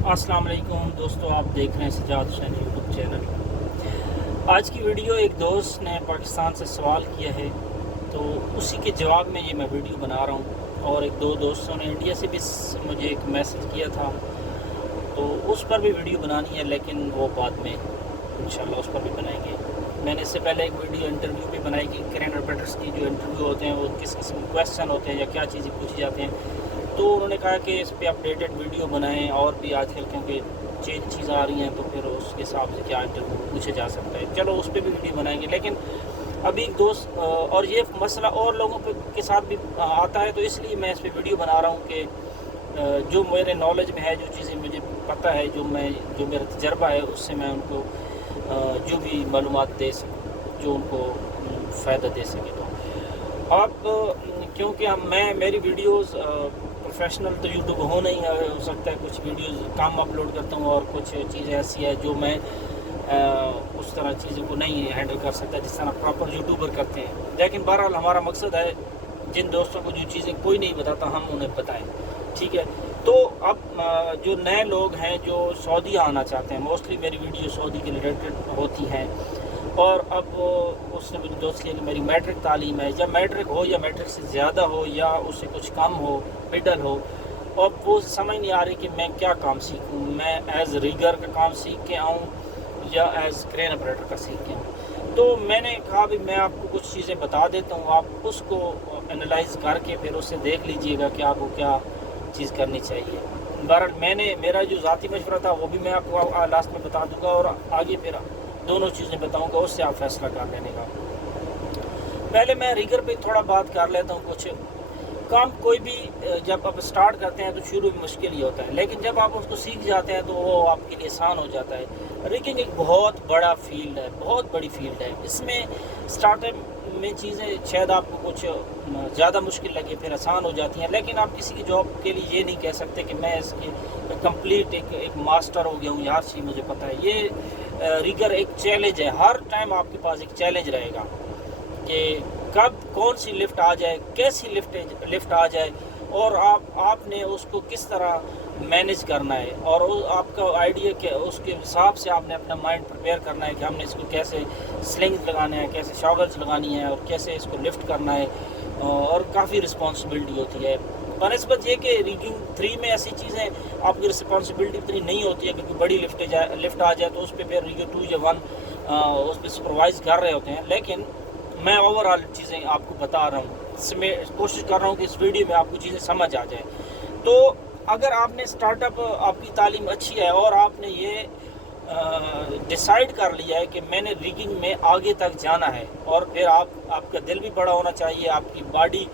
अस्सलाम वालेकुम दोस्तों, आप देख रहे हैं सजाद हुसैन यूट्यूब चैनल। आज की वीडियो एक दोस्त ने पाकिस्तान से सवाल किया है, तो उसी के जवाब में ये मैं वीडियो बना रहा हूँ। और एक दो दोस्तों ने इंडिया से भी मुझे एक मैसेज किया था, तो उस पर भी वीडियो बनानी है, लेकिन वो बाद में इंशाल्लाह उस पर भी बनाएंगे। मैंने इससे पहले एक वीडियो इंटरव्यू भी बनाई कि क्रेन ऑपरेटर्स की जो इंटरव्यू होते हैं वो किस किस्म के क्वेश्चन होते हैं या क्या चीज़ें पूछी जाती हैं। तो उन्होंने कहा कि इस पर अपडेटेड वीडियो बनाएं, और भी आजकल क्योंकि चीज़ें आ रही हैं तो फिर उसके हिसाब से क्या इंटरव्यू पूछा जा सकता है। चलो उस पर भी वीडियो बनाएंगे, लेकिन अभी एक दोस्त और ये मसला और लोगों के साथ भी आता है, तो इसलिए मैं इस पर वीडियो बना रहा हूँ कि जो मेरे नॉलेज में है, जो चीज़ें मुझे पता है, जो मेरा तजर्बा है, उससे मैं उनको जो भी मालूमात दे सकूँ जो उनको फ़ायदा दे सके। तो आप क्योंकि मेरी वीडियोस प्रोफेशनल तो यूट्यूब हो नहीं हो सकता है, कुछ वीडियोस कम अपलोड करता हूँ और कुछ चीज़ें ऐसी है जो मैं उस तरह चीज़ों को नहीं हैंडल कर सकता जिस तरह प्रॉपर यूट्यूबर करते हैं। लेकिन बहरहाल हमारा मकसद है जिन दोस्तों को जो चीज़ें कोई नहीं बताता हम उन्हें बताएं, ठीक है। तो अब जो नए लोग हैं जो सऊदी आना चाहते हैं, मोस्टली मेरी वीडियो सऊदी के रिलेटेड होती हैं, और अब उसने मुझे दोस्त किया कि मेरी मैट्रिक तालीम है, या मैट्रिक हो या मैट्रिक से ज़्यादा हो या उससे कुछ कम हो, मिडल हो, और वो समझ नहीं आ रही कि मैं क्या काम सीखूं। मैं एज़ रिगर का काम सीख के आऊँ या एज़ क्रेन ऑपरेटर का सीख के आऊँ। तो मैंने कहा भी मैं आपको कुछ चीज़ें बता देता हूँ, आप उसको एनालाइज़ करके फिर उससे देख लीजिएगा कि आपको क्या चीज़ करनी चाहिए। बहरहाल मेरा जो ज़ाती मशवरा था वो भी मैं आपको लास्ट में बता दूँगा, और आगे फिर दोनों चीज़ें बताऊंगा, उससे आप फैसला कर लेने का। पहले मैं रिगर पे थोड़ा बात कर लेता हूँ। कुछ काम कोई भी जब आप स्टार्ट करते हैं तो शुरू में मुश्किल ही होता है, लेकिन जब आप उसको सीख जाते हैं तो वो आपके लिए आसान हो जाता है। रिगिंग एक बहुत बड़ा फील्ड है, बहुत बड़ी फील्ड है। इसमें स्टार्टिंग में चीज़ें शायद आपको कुछ ज़्यादा मुश्किल लगे, फिर आसान हो जाती हैं, लेकिन आप किसी की जॉब के लिए ये नहीं कह सकते कि मैं इसकी कंप्लीट एक मास्टर हो गया हूँ, हर चीज़ मुझे पता है। ये रिगर एक चैलेंज है, हर टाइम आपके पास एक चैलेंज रहेगा कि कब कौन सी लिफ्ट आ जाए, कैसी लिफ्ट आ जाए, और आपने उसको किस तरह मैनेज करना है, और आपका आइडिया के उसके हिसाब से आपने अपना माइंड प्रिपेयर करना है कि हमने इसको कैसे स्लिंग्स लगाने हैं, कैसे शॉगल्स लगानी है, और कैसे इसको लिफ्ट करना है। और काफ़ी रिस्पॉन्सिबिलिटी होती है बनस्बत ये कि रिगिंग 3 में ऐसी चीज़ें आपकी रिस्पॉन्सिबिलिटी इतनी नहीं होती है, क्योंकि बड़ी लिफ्ट आ जाए तो उस पर फिर रिगिंग 2 या 1 उस पर सुपरवाइज़ कर रहे होते हैं। लेकिन मैं ओवरऑल चीज़ें आपको बता रहा हूँ, इसमें कोशिश कर रहा हूँ कि इस वीडियो में आपको चीज़ें समझ आ जाए। तो अगर आपने स्टार्टअप, आपकी तालीम अच्छी है और आपने ये डिसाइड कर लिया है कि मैंने रिगिंग में आगे तक जाना है, और फिर आपका दिल भी बड़ा होना चाहिए, आपकी बॉडी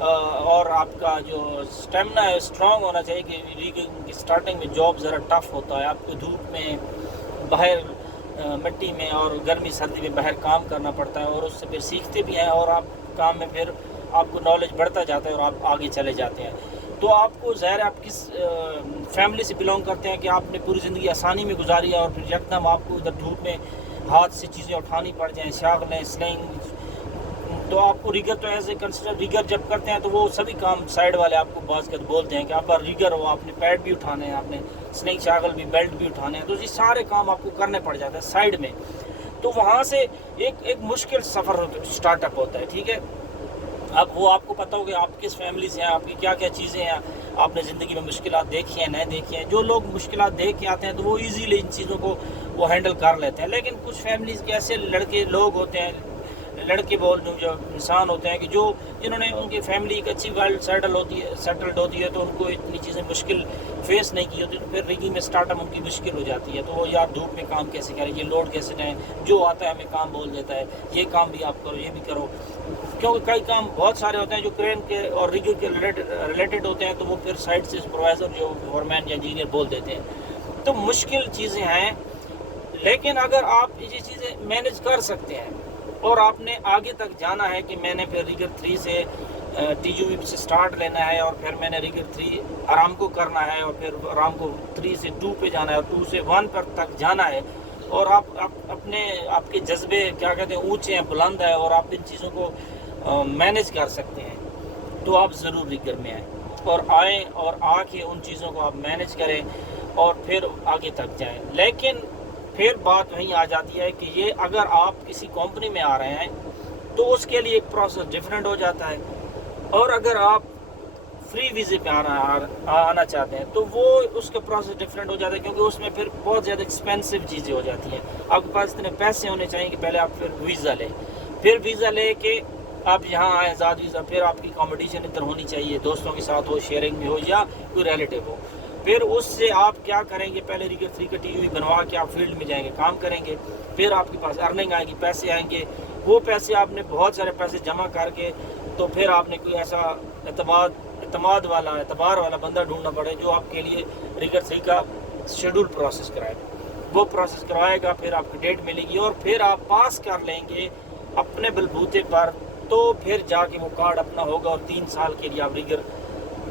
और आपका जो स्टेमिना है स्ट्रॉन्ग होना चाहिए। कि रिगिंग की स्टार्टिंग में जॉब ज़रा टफ होता है, आपको धूप में, बाहर मिट्टी में और गर्मी सर्दी में बाहर काम करना पड़ता है, और उससे फिर सीखते भी हैं, और आप काम में फिर आपको नॉलेज बढ़ता जाता है और आप आगे चले जाते हैं। तो आपको ज़ाहिर आप किस फैमिली से बिलोंग करते हैं कि आपने पूरी ज़िंदगी आसानी में गुजारी है, और फिर यकदम आपको इधर धूप में हाथ से चीज़ें उठानी पड़ जाएँ, शागलें, स्लिंग, तो आपको रिगर तो ऐसे कंसिडर, रिगर जब करते हैं तो वो सभी काम साइड वाले आपको बाज़ बोलते हैं कि आप रिगर हो, आपने पैड भी उठाने हैं, आपने स्लिंग शागल भी, बेल्ट भी उठाने हैं, तो ये सारे काम आपको करने पड़ जाते हैं साइड में। तो वहाँ से एक मुश्किल सफ़र स्टार्टअप होता है, ठीक है। अब वो आपको पता हो कि आप किस फैमिली से हैं, आपकी क्या क्या चीज़ें हैं, आपने ज़िंदगी में मुश्किलात देखी हैं, नहीं देखी हैं। जो लोग मुश्किलात देख के आते हैं तो वो इजीली इन चीज़ों को वो हैंडल कर लेते हैं, लेकिन कुछ फैमिलीज़ के ऐसे लोग होते हैं, लड़के बोल दूँ, जो इंसान होते हैं कि जिन्होंने उनकी फैमिली एक अच्छी वेल सेटल्ड होती है, तो उनको इतनी चीज़ें मुश्किल फेस नहीं की होती, तो फिर रिगिंग में स्टार्टअप उनकी मुश्किल हो जाती है। तो वो यार धूप में काम कैसे करें, ये लोड कैसे लें, जो आता है हमें काम बोल देता है, ये काम भी आप करो, ये भी करो, क्योंकि कई काम बहुत सारे होते हैं जो क्रेन के और रिगिंग के रिलेटेड होते हैं, तो वो फिर साइड से सुपरवाइज़र जो फोरमैन या इंजीनियर बोल देते हैं। तो मुश्किल चीज़ें हैं, लेकिन अगर आप ये चीज़ें मैनेज कर सकते हैं और आपने आगे तक जाना है कि मैंने फिर रिगर 3 से TUV से स्टार्ट लेना है, और फिर मैंने रिगर 3 आराम को करना है, और फिर आराम को 3 से 2 पे जाना है, और 2 से 1 पर तक जाना है, और आप आपके जज्बे क्या कहते हैं ऊंचे हैं, बुलंद है, और आप इन चीज़ों को मैनेज कर सकते हैं, तो आप ज़रूर रिगर में आएँ और आके उन चीज़ों को आप मैनेज करें। اور پھر آگے تک جائیں. لیکن پھر بات وہیں آ جاتی ہے کہ یہ اگر آپ کسی کمپنی میں آ رہے ہیں تو اس کے لیے ایک پروسیس ڈیفرنٹ ہو جاتا ہے, اور اگر آپ فری ویزے پہ آنا چاہتے ہیں تو وہ اس کا پروسیس ڈفرینٹ ہو جاتا ہے, کیونکہ اس میں پھر بہت زیادہ ایکسپینسو چیزیں ہو جاتی ہیں. آپ کے پاس اتنے پیسے ہونے چاہیے کہ پہلے آپ پھر ویزا لیں, پھر ویزا لے کے آپ یہاں آئیں آزاد ویزا, پھر آپ کی اکاموڈیشن ادھر ہونی چاہیے, دوستوں کے ساتھ ہو, شیئرنگ میں ہو یا کوئی ریلیٹیو ہو. پھر اس سے آپ کیا کریں گے, پہلے ریگر 3 کا ٹی یو بنوا کے آپ فیلڈ میں جائیں گے, کام کریں گے. پھر آپ کے پاس ارننگ آئے گی, پیسے آئیں گے. وہ پیسے آپ نے بہت سارے پیسے جمع کر کے تو پھر آپ نے کوئی ایسا اعتبار والا بندہ ڈھونڈنا پڑے جو آپ کے لیے ریگر 3 کا شیڈول پروسیس کرائے. وہ پروسیس کروائے گا, پھر آپ کی ڈیٹ ملے گی, اور پھر آپ پاس کر لیں گے اپنے بلبوتے پر, تو پھر جا کے وہ کارڈ اپنا ہوگا, اور 3 سال کے لیے آپ ریگر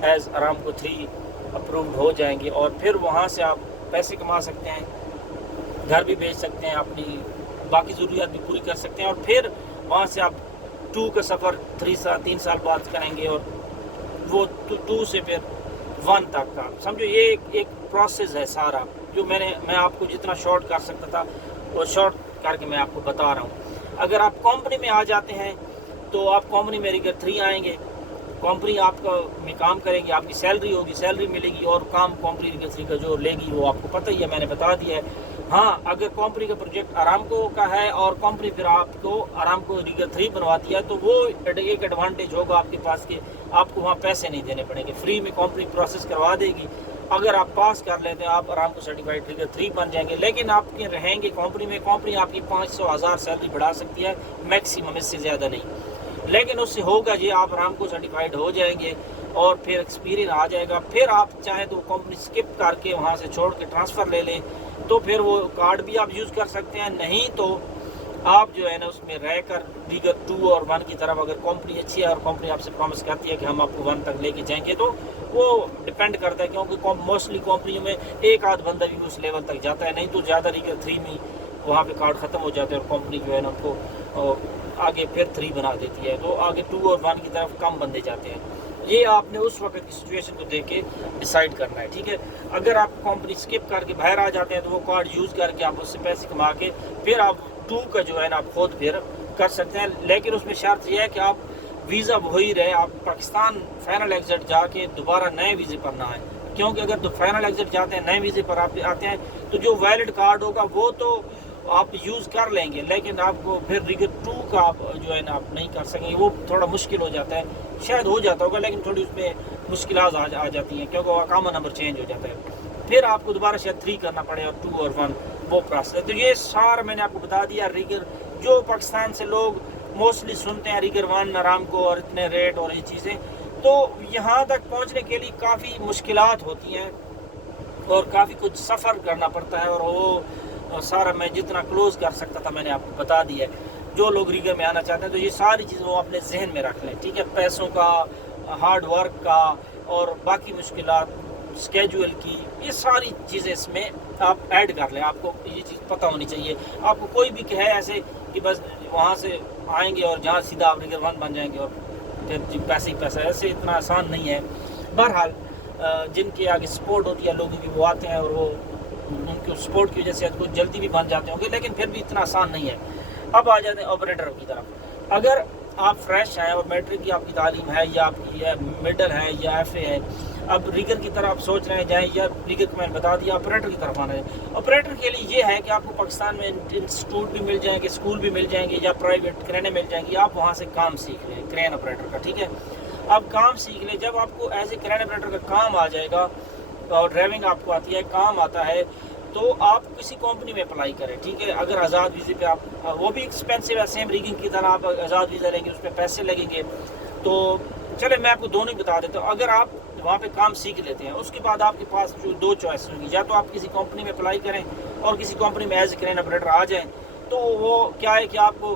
ایز ارامکو 3 اپرووڈ ہو جائیں گے. اور پھر وہاں سے آپ پیسے کما سکتے ہیں, گھر بھی بھیج سکتے ہیں, اپنی باقی ضروریات بھی پوری کر سکتے ہیں, اور پھر وہاں سے آپ 2 کا سفر 3 سال بعد کریں گے, اور وہ 2 سے پھر 1 تک کا سمجھو. یہ ایک پروسیس ہے سارا, جو میں آپ کو جتنا شارٹ کر سکتا تھا وہ شارٹ کر کے میں آپ کو بتا رہا ہوں. اگر آپ کمپنی میں آ جاتے ہیں تو آپ کمپنی میں ریگر 3 آئیں گے, کمپنی آپ کا میں کام کریں گی, آپ کی سیلری ہوگی, سیلری ملے گی, اور کام کمپنی ریگر 3 کا جو لے گی وہ آپ کو پتہ ہی ہے, میں نے بتا دیا ہے. ہاں, اگر کمپنی کا پروجیکٹ ارامکو کا ہے اور کمپنی پھر آپ کو ارامکو ریگر 3 بنواتی ہے, تو وہ ایک ایڈوانٹیج ہوگا آپ کے پاس کہ آپ کو وہاں پیسے نہیں دینے پڑیں گے, فری میں کمپنی پروسیس کروا دے گی. اگر آپ پاس کر لیتے ہیں آپ ارامکو سرٹیفائڈ ریگر 3 بن جائیں گے. لیکن آپ کے رہیں گے کمپنی میں, کمپنی آپ کی 500,000 سیلری بڑھا سکتی ہے میکسیمم, اس سے زیادہ نہیں. لیکن اس سے ہوگا جی آپ ارامکو سرٹیفائڈ ہو جائیں گے اور پھر ایکسپیرینس آ جائے گا. پھر آپ چاہیں تو کمپنی سکپ کر کے وہاں سے چھوڑ کے ٹرانسفر لے لیں, تو پھر وہ کارڈ بھی آپ یوز کر سکتے ہیں. نہیں تو آپ جو ہے نا اس میں رہ کر ریگر 2 اور 1 کی طرف, اگر کمپنی اچھی ہے اور کمپنی آپ سے پرومس کرتی ہے کہ ہم آپ کو 1 تک لے کے جائیں گے, تو وہ ڈپینڈ کرتا ہے, کیونکہ موسٹلی کمپنیوں میں ایک آدھ بندہ بھی اس لیول تک جاتا ہے, نہیں تو زیادہ ریگر 3 میں وہاں پہ کارڈ ختم ہو جاتے ہیں اور کمپنی جو ہے نا ان کو آگے پھر 3 بنا دیتی ہے, تو آگے 2 اور 1 کی طرف کم بندے جاتے ہیں. یہ آپ نے اس وقت کی سچویشن کو دیکھ کے ڈیسائیڈ کرنا ہے, ٹھیک ہے. اگر آپ کمپنی سکپ کر کے باہر آ جاتے ہیں تو وہ کارڈ یوز کر کے آپ اس سے پیسے کما کے پھر آپ 2 کا جو ہے نا آپ خود پھر کر سکتے ہیں. لیکن اس میں شرط یہ ہے کہ آپ ویزا وہی رہے, آپ پاکستان فائنل ایگزٹ جا کے دوبارہ نئے ویزے پر نہ آئیں, کیونکہ اگر فائنل ایگزٹ جاتے ہیں نئے ویزے پر آپ آتے ہیں تو جو ویلڈ کارڈ ہوگا وہ تو آپ یوز کر لیں گے, لیکن آپ کو پھر ریگر 2 کا آپ جو ہے نا آپ نہیں کر سکیں گے. وہ تھوڑا مشکل ہو جاتا ہے, شاید ہو جاتا ہوگا لیکن تھوڑی اس میں مشکلات آ جاتی ہیں, کیونکہ وہ اقامہ نمبر چینج ہو جاتا ہے. پھر آپ کو دوبارہ شاید 3 کرنا پڑے اور 2 اور 1 وہ پروسیس ہے. تو یہ سارا میں نے آپ کو بتا دیا. ریگر جو پاکستان سے لوگ موسٹلی سنتے ہیں ریگر 1 ارامکو اور اتنے ریٹ اور یہ چیزیں, تو یہاں تک پہنچنے کے لیے کافی مشکلات ہوتی ہیں اور کافی کچھ سفر کرنا پڑتا ہے, اور وہ سارا میں جتنا کلوز کر سکتا تھا میں نے آپ کو بتا دیا ہے. جو لوگ ریگر میں آنا چاہتے ہیں تو یہ ساری چیزیں وہ اپنے ذہن میں رکھ لیں, ٹھیک ہے. پیسوں کا, ہارڈ ورک کا, اور باقی مشکلات, اسکیجول کی, یہ ساری چیزیں اس میں آپ ایڈ کر لیں. آپ کو یہ چیز پتہ ہونی چاہیے. آپ کو کوئی بھی کہے ایسے کہ بس وہاں سے آئیں گے اور جہاں سیدھا آپ ریگر 1 بن جائیں گے اور پھر پیسے ہی پیسہ, ایسے اتنا آسان نہیں ہے. بہرحال جن کے آگے سپورٹ ہوتی ہے لوگوں کی, وہ آتے ہیں اور وہ ان کے سپورٹ کی وجہ سے کچھ جلدی بھی بن جاتے ہوں گے, لیکن پھر بھی اتنا آسان نہیں ہے. اب آ جاتے ہیں آپریٹر کی طرف. اگر آپ فریش ہیں اور میٹرک کی آپ کی تعلیم ہے یا آپ کی مڈل ہے یا ایف اے ہے, اب ریگر کی طرف آپ سوچ رہے ہیں جائیں, یا ریگر کو میں نے بتا دیا آپریٹر کی طرف آنا ہے. آپریٹر کے لیے یہ ہے کہ آپ کو پاکستان میں انسٹیٹیوٹ بھی مل جائیں گے, اسکول بھی مل جائیں گے, یا پرائیویٹ کرینے مل جائیں گی. آپ وہاں سے کام سیکھ لیں کرین آپریٹر کا, ٹھیک ہے. آپ کام سیکھ لیں. جب آپ کو ایز اے کرین آپریٹر کا کام آ جائے گا اور ڈرائیونگ آپ کو آتی ہے, کام آتا ہے, تو آپ کسی کمپنی میں اپلائی کریں, ٹھیک ہے. اگر آزاد ویزے پہ آپ, وہ بھی ایکسپینسو ہے سیم ریگنگ کی طرح, آپ آزاد ویزا لیں گے اس پہ پیسے لگیں گے. تو چلے میں آپ کو دونوں ہی بتا دیتا ہوں. اگر آپ وہاں پہ کام سیکھ لیتے ہیں, اس کے بعد آپ کے پاس جو 2 چوائس ہوں گی, یا تو آپ کسی کمپنی میں اپلائی کریں اور کسی کمپنی میں ایز اے کرین آپریٹر آ جائیں. تو وہ کیا ہے کہ آپ کو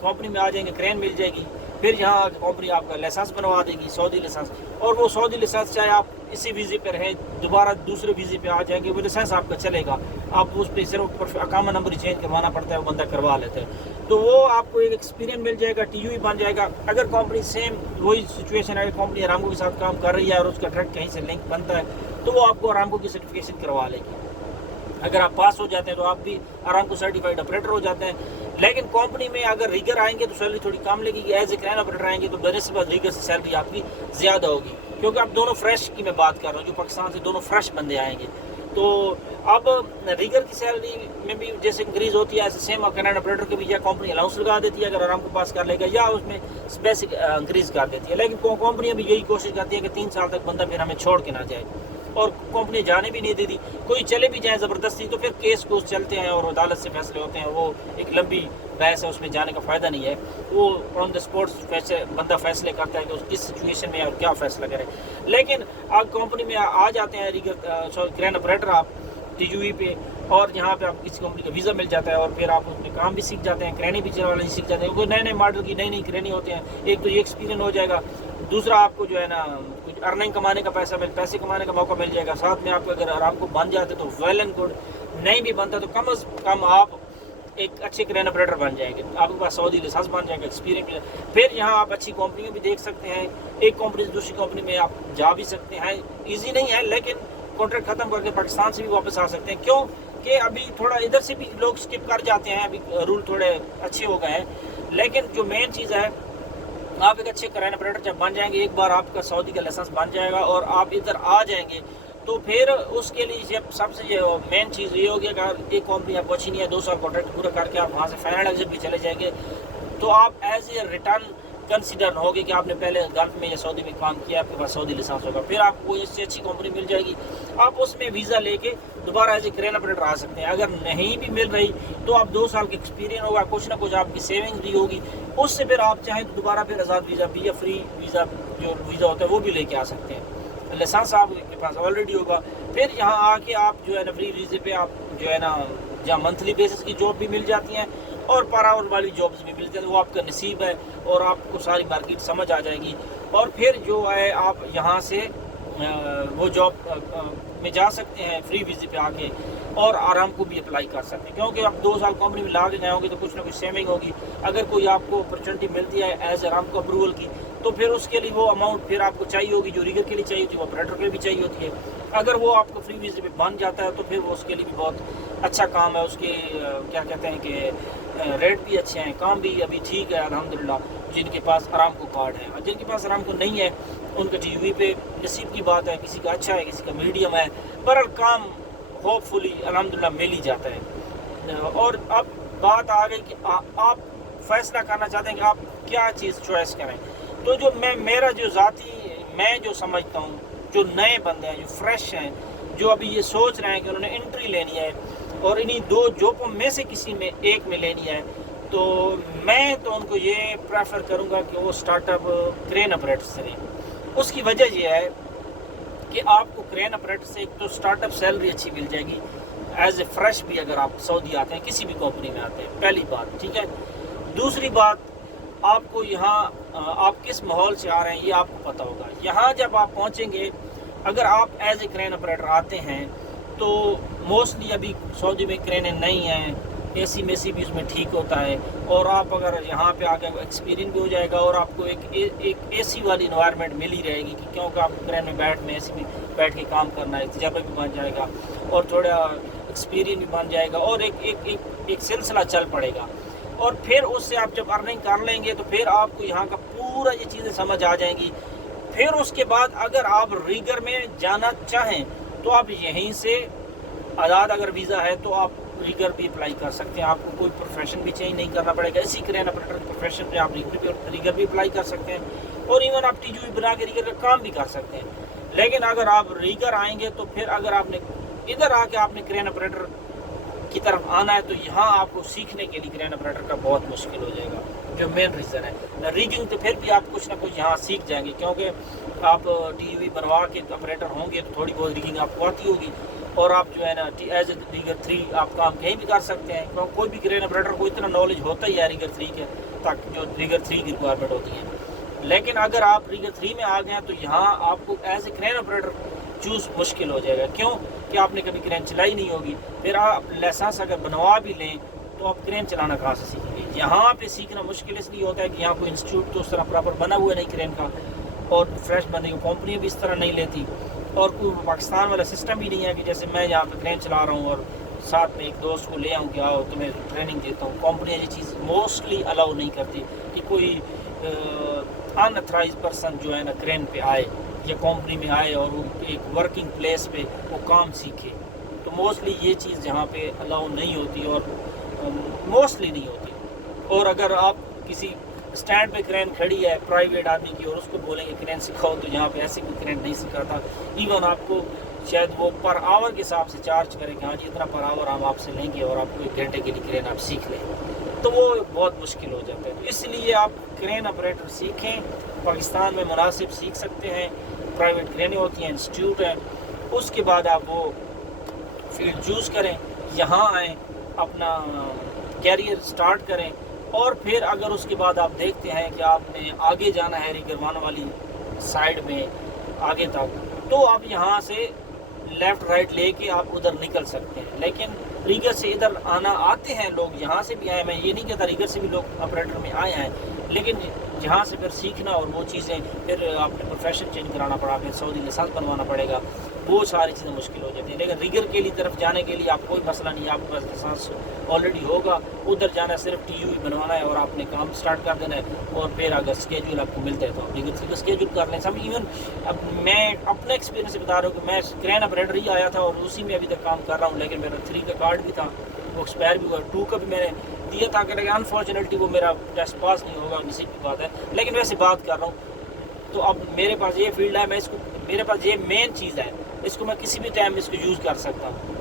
کمپنی میں آ جائیں گے, کرین مل جائے گی, پھر یہاں کمپنی آپ کا لائسنس بنوا دے گی, سعودی لائسنس. اور وہ سعودی لائسنس چاہے آپ اسی ویزے پہ رہیں, دوبارہ دوسرے ویزے پہ آ جائیں گے, وہ لائسنس آپ کا چلے گا. آپ اس پہ صرف اقامہ نمبر ہی چینج کروانا پڑتا ہے, وہ بندہ کروا لیتا ہے. تو وہ آپ کو ایک ایکسپیرینس مل جائے گا, ٹی یو ہی بن جائے گا. اگر کمپنی سیم وہی سچویشن ہے, کمپنی ارامکو کے ساتھ کام کر رہی ہے اور اس کا ڈائریکٹ کہیں سے لنک بنتا ہے, तो वो आपको आरामको की सर्टिफिकेशन करवा लेगी। अगर आप पास हो जाते हैं तो आप भी आरामको सर्टिफाइड ऑपरेटर हो जाते हैं। लेकिन कंपनी में अगर रीगर आएंगे तो सैलरी थोड़ी कम लगेगी, एज ए क्रेन ऑपरेटर आएंगे तो बनस्बत रीगर से सैलरी आपकी ज़्यादा होगी, क्योंकि आप दोनों फ्रेश की मैं बात कर रहा हूँ, जो पाकिस्तान से दोनों फ्रेश बंदे आएंगे। तो अब रीगर की सैलरी में भी जैसे इंक्रीज़ होती है, ऐसे सेम क्रेन ऑपरेटर के भी या कंपनी अलाउंस लगा देती है अगर आरामको पास कर लेगा, या उसमें बेसिक इंक्रीज़ कर देती है। लेकिन कंपनियाँ भी यही कोशिश करती है कि 3 साल तक बंदा फिर हमें छोड़ के ना जाए, और कंपनी जाने भी नहीं देती। कोई चले भी जाए ज़बरदस्ती तो फिर केस कोस चलते हैं और अदालत से फैसले होते हैं, वो एक लंबी बहस है, उसमें जाने का फ़ायदा नहीं है। वो ऑन द स्पॉट बंदा फैसले करता है कि उस किस सिचुएशन में और क्या फ़ैसला करे। लेकिन आप कंपनी में आ जाते हैं क्रेन ऑपरेटर आप TUV पे, और यहाँ पे आप किसी कंपनी का वीज़ा मिल जाता है, और फिर आप उसमें काम भी सीख जाते हैं, क्रेनी भी चलाना सीख जाते हैं, क्योंकि नए नए मॉडल की नई नई क्रेनी होते हैं। एक तो ये एक्सपीरियंस हो जाएगा, दूसरा आपको जो है ना कुछ अर्निंग कमाने का पैसे कमाने का मौका मिल जाएगा। साथ में आपको अगर आरामको बन जाते तो वेल एंड गुड, नहीं भी बनता तो कम अज़ कम आप एक अच्छे क्रेन ऑपरेटर बन जाएंगे, आपके पास सऊदी लाइसेंस बन जाएगा, एक्सपीरियंस। फिर यहाँ आप अच्छी कंपनियों भी देख सकते हैं, एक कंपनी से दूसरी कंपनी में आप जा भी सकते हैं। ईजी नहीं है, लेकिन कॉन्ट्रैक्ट ख़त्म करके पाकिस्तान से भी वापस आ सकते हैं, क्यों कि अभी थोड़ा इधर से भी लोग स्किप कर जाते हैं, अभी रूल थोड़े अच्छे हो गए हैं। लेकिन जो मेन चीज़ है, आप एक अच्छे क्रेन ऑपरेटर जब बन जाएंगे, एक बार आपका सऊदी का लाइसेंस बन जाएगा और आप इधर आ जाएंगे, तो फिर उसके लिए जब सबसे मेन चीज़ ये होगी, अगर एक कंपनी आपको अच्छी नहीं है, 2 साल कॉन्ट्रैक्ट पूरा करके आप वहाँ से फाइनल एग्जिट भी चले जाएंगे, तो आप एज ए रिटर्न कंसिडर होगे कि आपने पहले गल्फ में या सऊदी में काम किया, आपके पास सऊदी लाइसेंस होगा, फिर आपको इससे अच्छी कंपनी मिल जाएगी, आप उसमें वीज़ा लेके दोबारा एज ए क्रेन ऑपरेटर आ सकते हैं। अगर नहीं भी मिल रही तो आप 2 साल का एक्सपीरियंस होगा, कुछ ना कुछ आपकी सेविंग भी होगी, उससे फिर आप चाहें तो दोबारा फिर आज़ाद वीज़ा भी या फ्री वीज़ा जो वीज़ा होता है वो भी लेके आ सकते हैं। लाइसेंस आपके पास ऑलरेडी होगा, फिर यहाँ आके आप जो है ना फ्री वीज़े पे आप जो है ना जहाँ मंथली बेसिस की जॉब भी मिल जाती हैं और पर आवर वाली जॉब्स भी मिलती हैं, वो आपका नसीब है और आपको सारी मार्केट समझ आ जाएगी। और फिर जो है आप यहाँ से वो जॉब में जा सकते हैं फ्री वीज़े पे आके, और आरामको भी अप्लाई कर सकते हैं, क्योंकि आप 2 साल कंपनी में ला के गए होंगे तो कुछ ना कुछ सेविंग होगी। अगर कोई आपको अपॉर्चुनिटी मिलती है एज आरामको अप्रूवल की, तो फिर उसके लिए वो अमाउंट फिर आपको चाहिए होगी, जो रीगर के लिए चाहिए होती है वो ऑपरेटर के लिए भी चाहिए होती है। अगर वो आपको फ्री वीज़े पे बन जाता है तो फिर वो उसके लिए भी बहुत अच्छा काम है। उसके क्या कहते हैं कि रेट भी अच्छे हैं, काम भी अभी ठीक है अल्हम्दुलिल्लाह, जिनके पास आरामको कार्ड है। और जिनके पास आरामको नहीं है उनका TUV पे नसीब की बात है, किसी का अच्छा है, किसी का मीडियम है, पर काम होपफुली अल्हम्दुलिल्लाह मिल ही जाता है। और अब बात आ गई कि आप फैसला करना चाहते हैं कि आप क्या चीज़ चॉइस करें। तो जो मेरा जो मैं जो समझता हूँ, जो नए बंदे हैं, जो फ्रेश हैं, जो अभी ये सोच रहे हैं कि उन्होंने एंट्री लेनी है और इन्हीं 2 जॉबों में से किसी में एक में लेनी है, तो मैं तो उनको ये प्रेफर करूँगा कि वो स्टार्टअप क्रेन ऑपरेटर से लें। उसकी वजह ये है कि आपको क्रेन ऑपरेटर से एक तो स्टार्टअप सैलरी अच्छी मिल जाएगी, एज ए फ्रेश भी अगर आप सऊदी आते हैं, किसी भी कंपनी में आते हैं, पहली बात, ठीक है। दूसरी बात, आपको यहाँ आप किस माहौल से आ रहे हैं ये आपको पता होगा। यहाँ जब आप पहुँचेंगे, अगर आप एज ए क्रेन ऑपरेटर आते हैं तो मोस्टली अभी सऊदी में क्रेनें नहीं हैं, AC में भी उसमें ठीक होता है, और आप अगर यहाँ पे आके एक्सपीरियंस भी हो जाएगा और आपको एक AC वाली इन्वायरमेंट मिल ही रहेगी, कि क्योंकि आपको क्रेन में AC में बैठ के काम करना है, तजर्बा भी बन जाएगा और थोड़ा एक्सपीरियंस भी बन जाएगा, और एक सिलसिला चल पड़ेगा। और फिर उससे आप जब अर्निंग कर लेंगे तो फिर आपको यहाँ का पूरा ये चीज़ें समझ आ जाएंगी। फिर उसके बाद अगर आप रीगर में जाना चाहें तो आप यहीं से आज़ाद अगर वीज़ा है तो आप रीगर भी अप्लाई कर सकते हैं, आपको कोई प्रोफेशन भी चेंज नहीं करना पड़ेगा। इसी क्रेन ऑपरेटर प्रोफेशन पे आप रीगर भी अप्लाई कर सकते हैं, और इवन आप TUV बना के रीगर का काम भी कर सकते हैं। लेकिन अगर आप रीगर आएंगे तो फिर अगर आपने इधर आके आपने क्रेन ऑपरेटर की तरफ आना है तो यहाँ आपको सीखने के लिए क्रेन ऑपरेटर का बहुत मुश्किल हो जाएगा, जो मेन रीज़न है। रीगिंग तो फिर भी आप कुछ ना कुछ यहाँ सीख जाएंगे, क्योंकि आप TUV बनवा के ऑपरेटर होंगे तो थोड़ी बहुत रीगिंग आपको आती होगी, और आप जो है ना एज ए रीगर 3 आप काम कहीं भी कर सकते हैं, क्योंकि कोई भी क्रेन ऑपरेटर को इतना नॉलेज होता ही है रीगर 3 के तक, जो रीगर 3 की रिक्वायरमेंट होती है। लेकिन अगर आप रीगर 3 में आ गए तो यहाँ आपको as a crane operator choose मुश्किल हो जाएगा, क्यों कि आपने कभी क्रेन चलाई नहीं होगी। फिर आप लाइसेंस अगर बनवा भी लें तो आप क्रेन चलाना कहाँ से सीखेंगे। यहाँ पे सीखना मुश्किल इसलिए होता है कि यहाँ कोई इंस्टीट्यूट तो उस तरह प्रॉपर बना हुआ नहीं क्रेन का, और फ्रेश बंदे को कंपनी भी इस तरह नहीं लेती। اور کوئی پاکستان والا سسٹم بھی نہیں ہے کہ جیسے میں یہاں پہ کرین چلا رہا ہوں اور ساتھ میں ایک دوست کو لے آؤں کہ آؤ تمہیں ٹریننگ دیتا ہوں. کمپنیاں یہ چیز موسٹلی الاؤ نہیں کرتی کہ کوئی ان اتھرائز پرسن جو ہے نا کرین پہ آئے یا کمپنی میں آئے اور وہ ایک ورکنگ پلیس پہ وہ کام سیکھے. تو موسٹلی یہ چیز یہاں پہ الاؤ نہیں ہوتی اور موسٹلی نہیں ہوتی. اور اگر آپ کسی اسٹینڈ پہ کرین کھڑی ہے پرائیویٹ آدمی کی اور اس کو بولیں گے کرین سکھاؤ تو یہاں پہ ایسے کوئی کرین نہیں سکھاتا. ایون آپ کو شاید وہ پر آور کے حساب سے چارج کرے کہ ہاں جی اتنا پر آور ہم آپ سے لیں گے اور آپ کو 1 گھنٹے کے لیے کرین آپ سیکھ لیں, تو وہ بہت مشکل ہو جاتا ہے. تو اس لیے آپ کرین آپریٹر سیکھیں. پاکستان میں مناسب سیکھ سکتے ہیں, پرائیویٹ کرینیں ہوتی ہیں, انسٹیٹیوٹ ہیں. اس کے بعد آپ وہ فیلڈ چوز کریں, یہاں آئیں, اپنا کیریئر سٹارٹ کریں. اور پھر اگر اس کے بعد آپ دیکھتے ہیں کہ آپ نے آگے جانا ہے ریگروان والی سائڈ میں آگے تک, تو آپ یہاں سے لیفٹ رائٹ لے کے آپ ادھر نکل سکتے ہیں. لیکن ریگر سے ادھر آتے ہیں لوگ, یہاں سے بھی آئے, میں یہ نہیں کہتا ریگر سے بھی لوگ آپریٹر میں آئے ہیں, لیکن یہاں سے پھر سیکھنا اور وہ چیزیں پھر آپ نے پروفیشن چینج کرانا پڑا, پھر سعودی لائسنس بنوانا پڑے گا, وہ ساری چیزیں مشکل ہو جاتی ہیں. لیکن ریگر کے لیے طرف جانے کے لیے آپ کوئی مسئلہ نہیں, آپ کا لائسنس آلریڈی ہوگا, ادھر جانا ہے, صرف ٹی یو ہی بنوانا ہے اور آپ نے کام سٹارٹ کر دینا ہے. اور پھر اگر اسکیجول آپ کو ملتا ہے تو آپ ریگر سے اسکیجول کر لیں. سب ایون اب میں اپنے ایکسپیرینس سے بتا رہا ہوں کہ میں کرین آپریٹر ہی آیا تھا اور اسی میں ابھی تک کام کر رہا ہوں, لیکن میرا 3 کا کارڈ بھی تھا, وہ ایکسپائر بھی ہوا, 2 کا بھی میں نے دیا تھا, کہ انفارچونیٹلی وہ میرا ٹیسٹ پاس نہیں ہوگا, نصیب کی بات ہے. لیکن ویسے بات کر رہا ہوں تو اب میرے پاس یہ فیلڈ ہے, میں اس کو, میرے پاس یہ مین چیز ہے, اس کو میں کسی بھی ٹائم اس کو یوز کر سکتا ہوں.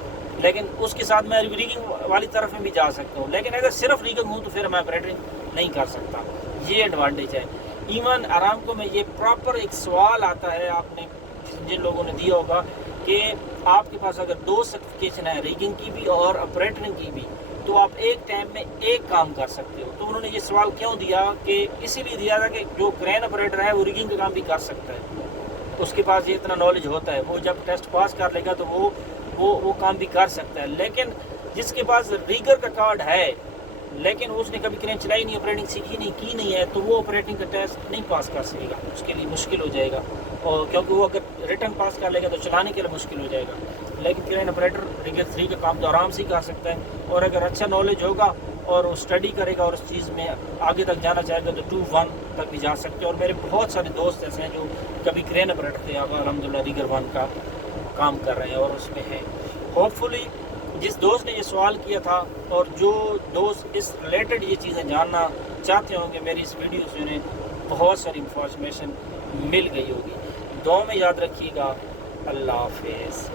لیکن اس کے ساتھ میں ریگنگ والی طرف میں بھی جا سکتا ہوں, لیکن اگر صرف ریگنگ ہوں تو پھر میں آپریٹنگ نہیں کر سکتا. یہ ایڈوانٹیج ہے. ایون آرامکو میں یہ پراپر ایک سوال آتا ہے, آپ نے جن لوگوں نے دیا ہوگا کہ آپ کے پاس اگر 2 سرٹیفکیشن ہے, ریگنگ کی بھی اور آپریٹنگ کی بھی, تو آپ ایک ٹائم میں ایک کام کر سکتے ہو. تو انہوں نے یہ سوال کیوں دیا, کہ اسی لیے دیا تھا کہ جو کرین آپریٹر ہے وہ ریگنگ کا کام بھی کر سکتا ہے, اس کے پاس یہ اتنا نالج ہوتا ہے, وہ جب ٹیسٹ پاس کر لے گا تو وہ کام بھی کر سکتا ہے. لیکن جس کے پاس ریگر کا کارڈ ہے لیکن اس نے کبھی کرین چلائی نہیں, آپریٹنگ سیکھی نہیں, کی نہیں ہے, تو وہ آپریٹنگ کا ٹیسٹ نہیں پاس کر سکے گا, اس کے لیے مشکل ہو جائے گا. اور کیونکہ وہ اگر ریٹرن پاس کر لے گا تو چلانے کے لیے مشکل ہو جائے گا. لیکن کرین آپریٹر ریگر 3 کا کام تو آرام سے کر سکتا ہے, اور اگر اچھا نالج ہوگا اور وہ اسٹڈی کرے گا اور اس چیز میں آگے تک جانا چاہے گا تو 2-1 تک بھی جا سکتے ہیں. اور میرے بہت سارے دوست ایسے ہیں جو کبھی کرین آپریٹر تھے, اب الحمدللہ ریگر 1 کا کام کر رہے ہیں اور اس میں ہیں. ہوپ فلی جس دوست نے یہ سوال کیا تھا اور جو دوست اس ریلیٹڈ یہ چیزیں جاننا چاہتے ہوں گے, میری اس ویڈیو سے انہیں بہت ساری انفارمیشن مل گئی ہوگی. دعاؤں میں یاد رکھیے گا. اللہ حافظ.